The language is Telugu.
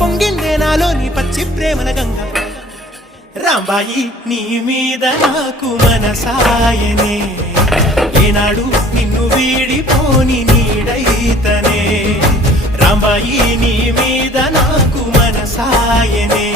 పొంగిందే నాలోని పచ్చి ప్రేమల గంగ రాంబాయి నీ మీద నాకు మనసాయనే ఏనాడు నిన్ను వీడిపోని నీడైతనే రాంబాయి నీ మీద నాకు మనసాయనే